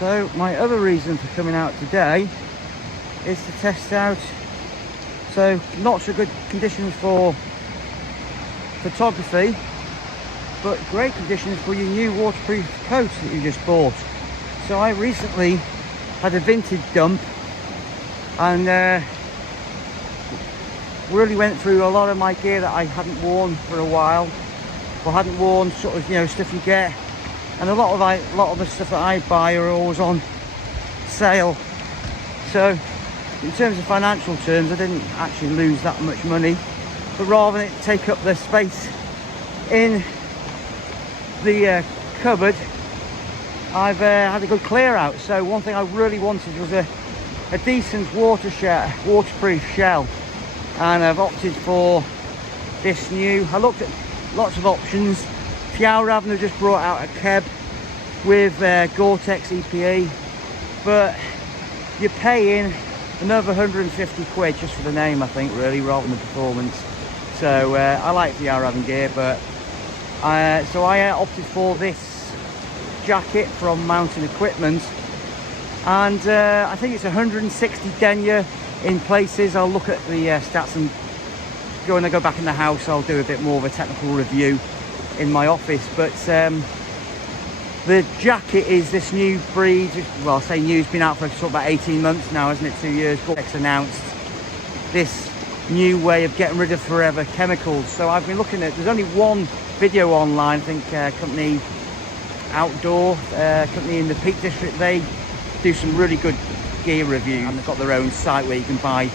So my other reason for coming out today is to test out, so not so good conditions for photography, but great conditions for your new waterproof coat that you just bought. So I recently had a vintage dump and really went through a lot of my gear that I hadn't worn for a while, or hadn't worn, sort of, you know, stuff you get. And a lot of the stuff that I buy are always on sale. So in terms of financial terms, I didn't actually lose that much money, but rather than it take up the space in the cupboard, I've had a good clear out. So one thing I really wanted was a decent waterproof shell, and I've opted for this new. I looked at lots of options. Orion have just brought out a keb with Gore-Tex EPE, but you're paying another 150 quid just for the name, I think, really, rather than the performance. So I like the Orion gear, but so I opted for this jacket from Mountain Equipment, and I think it's 160 denier in places. I'll look at the stats, and when I go back in the house I'll do a bit more of a technical review in my office. But the jacket is this new breed. Well, I say new, it's been out for sort of about 18 months now, hasn't it? 2 years. Gore-Tex announced this new way of getting rid of forever chemicals. So I've been looking at, there's only one video online, I think, company Outdoor, company in the Peak District. They do some really good gear reviews, and they've got their own site where you can buy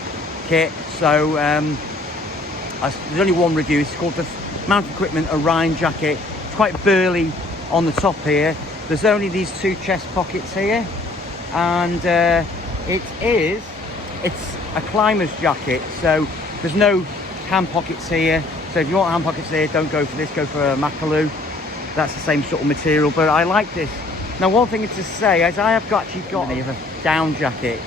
kit. So there's only one review. It's called the Mountain Equipment Orion jacket. It's quite burly on the top here. There's only these two chest pockets here, and it's a climber's jacket, so there's no hand pockets here. So if you want hand pockets here, don't go for this, go for a Macaloo. That's the same sort of material, but I like this. Now, one thing to say is I have actually got a down jacket,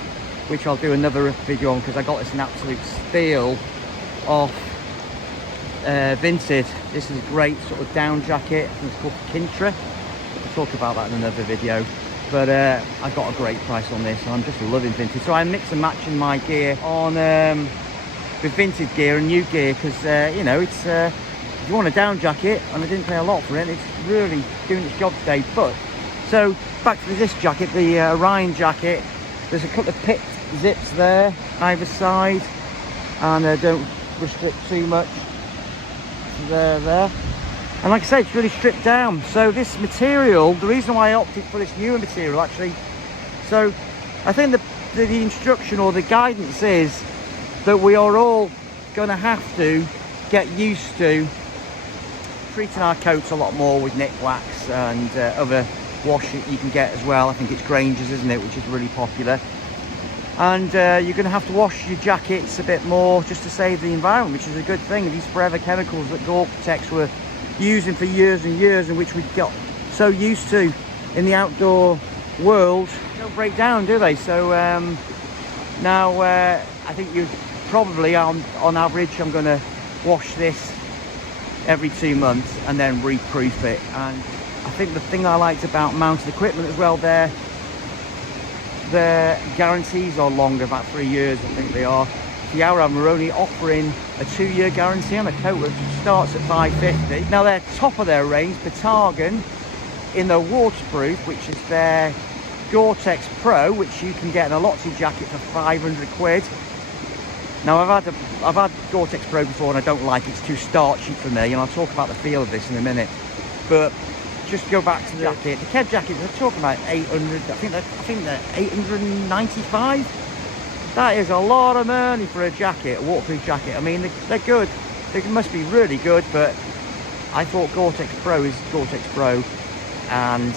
which I'll do another video on, because I got this an absolute steal off Vinted. This is a great sort of down jacket. It's called Kintra. We'll talk about that in another video, but I got a great price on this, and I'm just loving Vinted. So I mix and match in my gear on with Vinted gear and new gear, because you know, it's if you want a down jacket, and I didn't pay a lot for it, it's really doing its job today. But so back to this jacket, the Orion jacket. There's a couple of pit zips there either side, and don't restrict too much. There, and like I say, it's really stripped down. So this material, the reason why I opted for this newer material, actually, so I think the instruction or the guidance is that we are all going to have to get used to treating our coats a lot more with Nick Wax and other wash that you can get as well. I think it's Granger's, isn't it, which is really popular. And you're going to have to wash your jackets a bit more just to save the environment, which is a good thing. These forever chemicals that Gore-Tex were using for years and years, and which we got so used to in the outdoor world, don't break down, do they? So now I think you probably, on average, I'm going to wash this every 2 months and then reproof it. And I think the thing I liked about Mountain Equipment as well, their guarantees are longer, about 3 years I think they are. The Orion are only offering a 2-year guarantee on a coat, which starts at $550. Now they're top of their range, Patagon, in the waterproof, which is their Gore-Tex Pro, which you can get in a Lottie jacket for 500 quid. Now I've had Gore-Tex Pro before, and I don't like it. It's too starchy for me, and I'll talk about the feel of this in a minute. But just go back to the jacket. The Keb jacket, they're talking about 800. I think they're 895. That is a lot of money for a jacket, a waterproof jacket. I mean, they're good. They must be really good, but I thought Gore-Tex Pro is Gore-Tex Pro, and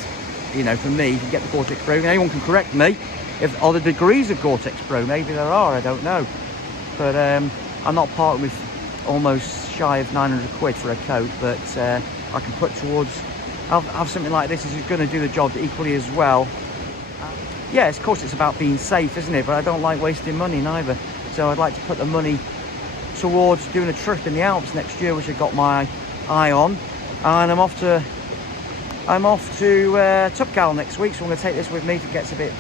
you know, for me, you can get the Gore-Tex Pro. Anyone can correct me if are the degrees of Gore-Tex Pro. Maybe there are. I don't know, but I'm not parting with almost shy of 900 quid for a coat, but I can put towards. Have something like this is going to do the job equally as well. Yeah, of course it's about being safe, isn't it? But I don't like wasting money neither. So I'd like to put the money towards doing a trip in the Alps next year, which I've got my eye on. And I'm off to I'm off to Tupgal next week, so I'm going to take this with me if it gets a bit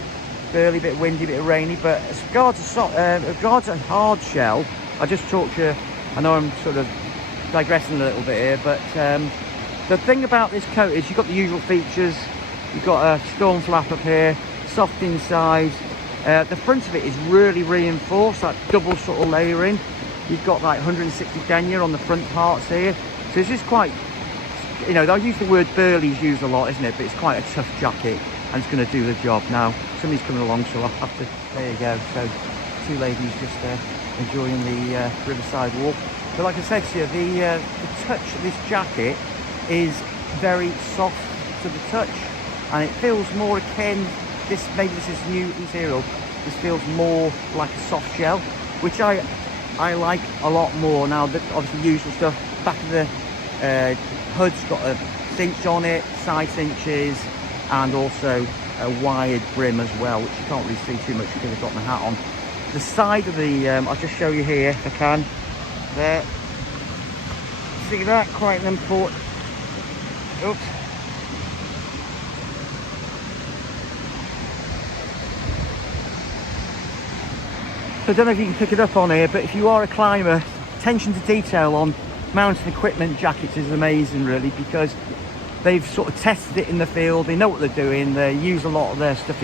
burly, a bit windy, a bit rainy. But as regards a hard shell, I just talked to you, I know I'm sort of digressing a little bit here, but the thing about this coat is you've got the usual features. You've got a storm flap up here, soft inside. The front of it is really reinforced, that double sort of layering. You've got like 160 denier on the front parts here. So it's just quite, you know, they'll use the word burly's used a lot, isn't it? But it's quite a tough jacket and it's going to do the job. Now, somebody's coming along, so I'll have to, there you go. So, two ladies just enjoying the riverside walk. But like I said to you, the touch of this jacket is very soft to the touch. And it feels more akin, maybe this is new material, this feels more like a soft shell, which I like a lot more. Now, obviously usual stuff, back of the hood's got a cinch on it, side cinches, and also a wired brim as well, which you can't really see too much because I've got my hat on. The side of the, I'll just show you here if I can, there, see that, quite an important, oops. So I don't know if you can pick it up on here, but if you are a climber, attention to detail on mountain equipment jackets is amazing really, because they've sort of tested it in the field, they know what they're doing, they use a lot of their stuff,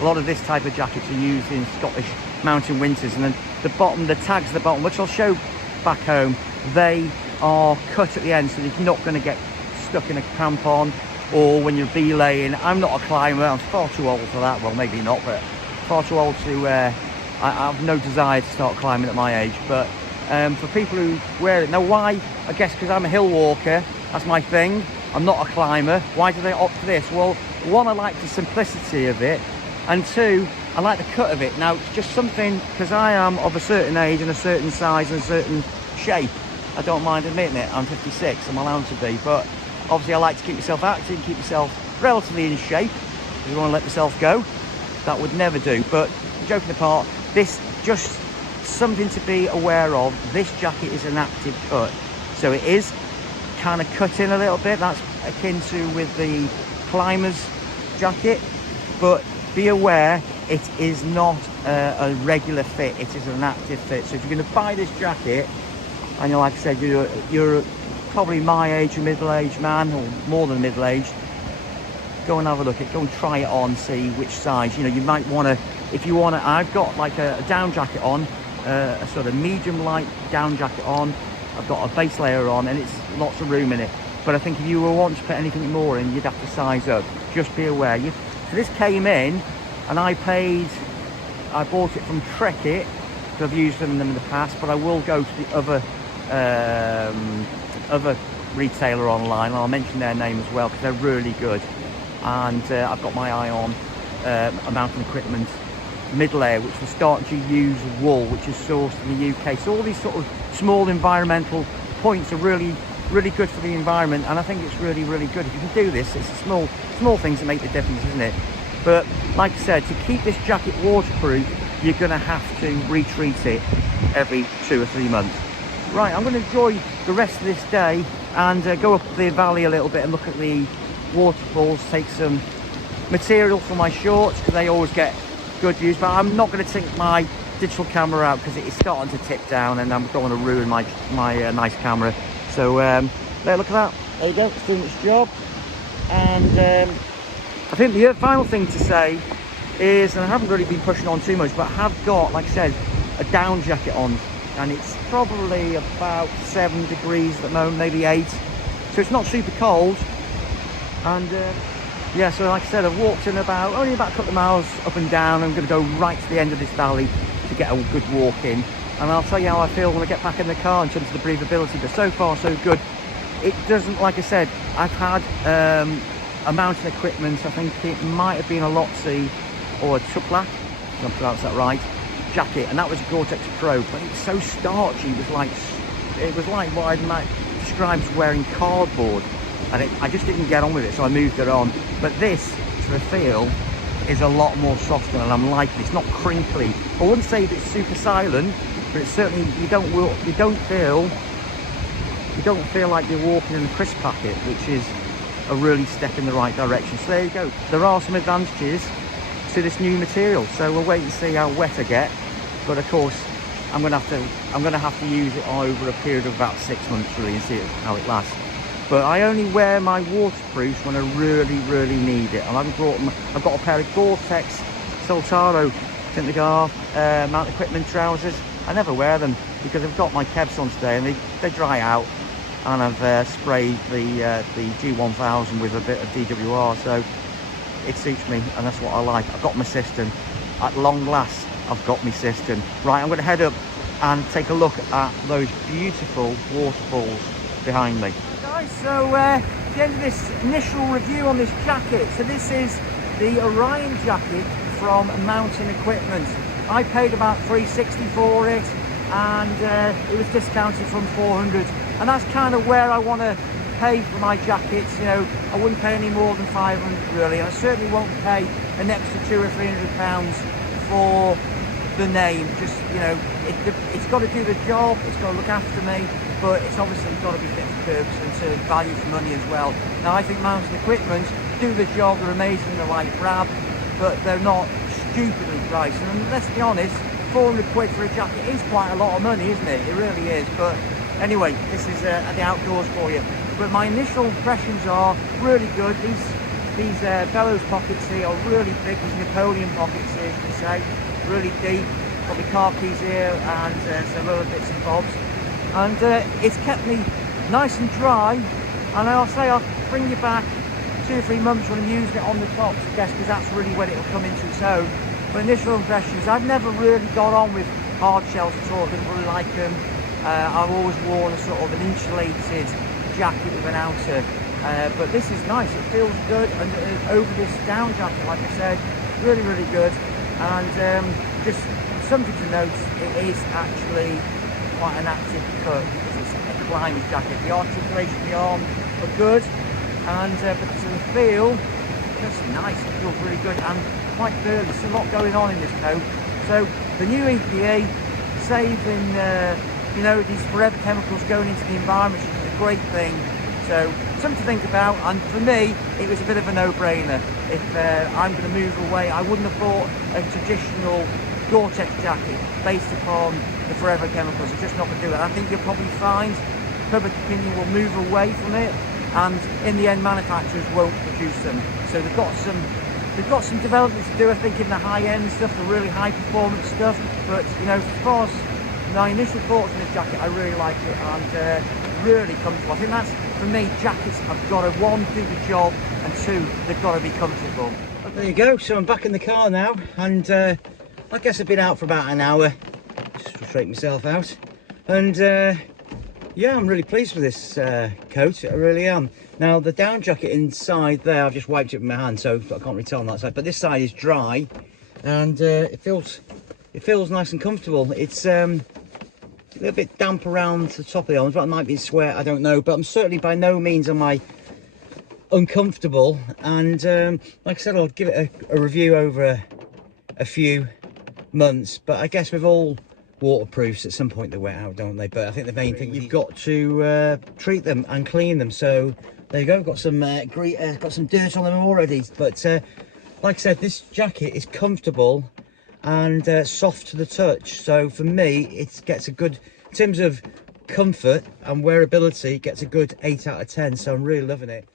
a lot of this type of jackets are used in Scottish mountain winters. And then the bottom, the tags at the bottom, which I'll show back home, they are cut at the end so you're not going to get stuck in a crampon or when you're belaying. I'm not a climber, I'm far too old for that, well maybe not, but far too old to I have no desire to start climbing at my age. But for people who wear it, now why? I guess because I'm a hill walker, that's my thing. I'm not a climber. Why do they opt for this? Well, one, I like the simplicity of it, and two, I like the cut of it. Now, it's just something, because I am of a certain age and a certain size and a certain shape. I don't mind admitting it, I'm 56, I'm allowed to be, but obviously I like to keep myself active, keep myself relatively in shape. If you want to let myself go, that would never do. But joking apart, this just something to be aware of. This jacket is an active cut, so it is kind of cut in a little bit. That's akin to with the climber's jacket, but be aware it is not a regular fit, it is an active fit. So if you're going to buy this jacket and like I said, you're probably my age, a middle-aged man or more than middle-aged, go and have a look at it, go and try it on, see which size. You know, you might want to, if you want to, I've got like a down jacket on, a sort of medium light down jacket on, I've got a base layer on, and it's lots of room in it. But I think if you were wanting to put anything more in, you'd have to size up. Just be aware. So this came in, and I bought it from Trek It, because I've used them in the past, but I will go to the other retailer online, and I'll mention their name as well, because they're really good. And I've got my eye on a mountain equipment mid-layer, which we're starting to use wool, which is sourced in the UK. So all these sort of small environmental points are really good for the environment, and I think it's really good. If you can do this, it's the small things that make the difference, isn't it? But like I said, to keep this jacket waterproof, you're going to have to retreat it every 2 or 3 months. Right, I'm going to enjoy the rest of this day and go up the valley a little bit and look at the waterfalls, take some material for my shorts, because they always get good views. But I'm not going to take my digital camera out because it is starting to tip down, and I don't want to ruin my nice camera. So there, look at that, there you go, it's doing its job. And I think the final thing to say is, and I haven't really been pushing on too much, but I have got, like I said, a down jacket on, and it's probably about 7 degrees at the moment, maybe 8, so it's not super cold. And yeah, so like I said, I've walked in only about a couple of miles up and down. I'm going to go right to the end of this valley to get a good walk in, and I'll tell you how I feel when I get back in the car in terms of the breathability. But so far so good. It doesn't, like I said, I've had a mountain equipment, I think it might have been a Lotsie or a Tuplak, if I pronounce that right, jacket, and that was a Gore-Tex Pro, but it's so starchy. It was like what I might describe as wearing cardboard, and I just didn't get on with it, so I moved it on. But this, to the feel, is a lot more softer, and I'm liking it. It's not crinkly. I wouldn't say that it's super silent, but it's certainly, you don't feel like you're walking in a crisp packet, which is a really step in the right direction. So there you go. There are some advantages to this new material. So we'll wait and see how wet I get. But of course, I'm gonna have to use it over a period of about 6 months really and see how it lasts. But I only wear my waterproofs when I really need it. And I've got a pair of Gore-Tex Soltaro Tintagar mount equipment trousers. I never wear them because I've got my Kevs on today and they dry out. And I've sprayed the G1000 with a bit of DWR, so it suits me, and that's what I like. I've got my cistern. At long last, I've got my cistern. Right, I'm going to head up and take a look at those beautiful waterfalls behind me. Guys, so the end of this initial review on this jacket. So this is the Orion jacket from Mountain Equipment. I paid about $360 for it, and it was discounted from $400. And that's kind of where I want to pay for my jackets. You know, I wouldn't pay any more than $500 really. I certainly won't pay an extra £200 or £300 for the name. Just, you know, it's got to do the job, it's got to look after me, but it's obviously got to be fit for purpose and to value for money as well. Now I think Mountain Equipment do the job, they're amazing, they're like Brab, but they're not stupidly priced. And let's be honest, 400 quid for a jacket is quite a lot of money, isn't it? It really is. But anyway, this is the outdoors for you. But my initial impressions are really good. These bellows pockets here are really big. These Napoleon pockets here, you can say, really deep. Probably car keys here and some other bits and bobs. And it's kept me nice and dry. And I'll say I'll bring you back 2 or 3 months when I'm using it on the tops, I guess, because that's really when it'll come into its own. But initial impressions, I've never really got on with hard shells at all. I didn't really like them. I've always worn a sort of an insulated jacket with an outer, but this is nice. It feels good, and over this down jacket, like I said, really good. And just something to note, it is actually quite an active cut because it's a climbing jacket. The articulation of the arm are good, and because of the feel, just nice. It feels really good and quite burly. There's a lot going on in this coat. So the new EPA saving you know, these forever chemicals going into the environment, which is a great thing. So something to think about, and for me it was a bit of a no-brainer. If I'm going to move away, I wouldn't have bought a traditional Gore-Tex jacket based upon the forever chemicals. I'm just not going to do it. I think you'll probably find public opinion will move away from it, and in the end manufacturers won't produce them. So they've got some development to do, I think, in the high-end stuff, the really high-performance stuff. But you know, as far as my initial thoughts on this jacket, I really like it, and really comfortable. I think that's, for me, jackets have got to, 1, do the job, and 2, they've got to be comfortable. But there you go. So I'm back in the car now, and I guess I've been out for about an hour, just to straighten myself out. And yeah, I'm really pleased with this coat. I really am. Now the down jacket inside there, I've just wiped it with my hand, so I can't really tell on that side. But this side is dry, and it feels nice and comfortable. It's a little bit damp around the top of the arms, but it might be sweat, I don't know. But I'm certainly by no means am I uncomfortable. And like I said, I'll give it a review over a few months. But I guess with all waterproofs, at some point they wear out, don't they? But I think the main thing, you've got to treat them and clean them. So there you go. I've got some got some dirt on them already. But like I said, this jacket is comfortable and soft to the touch. So for me, it gets a good, in terms of comfort and wearability, it gets a good 8 out of 10. So I'm really loving it.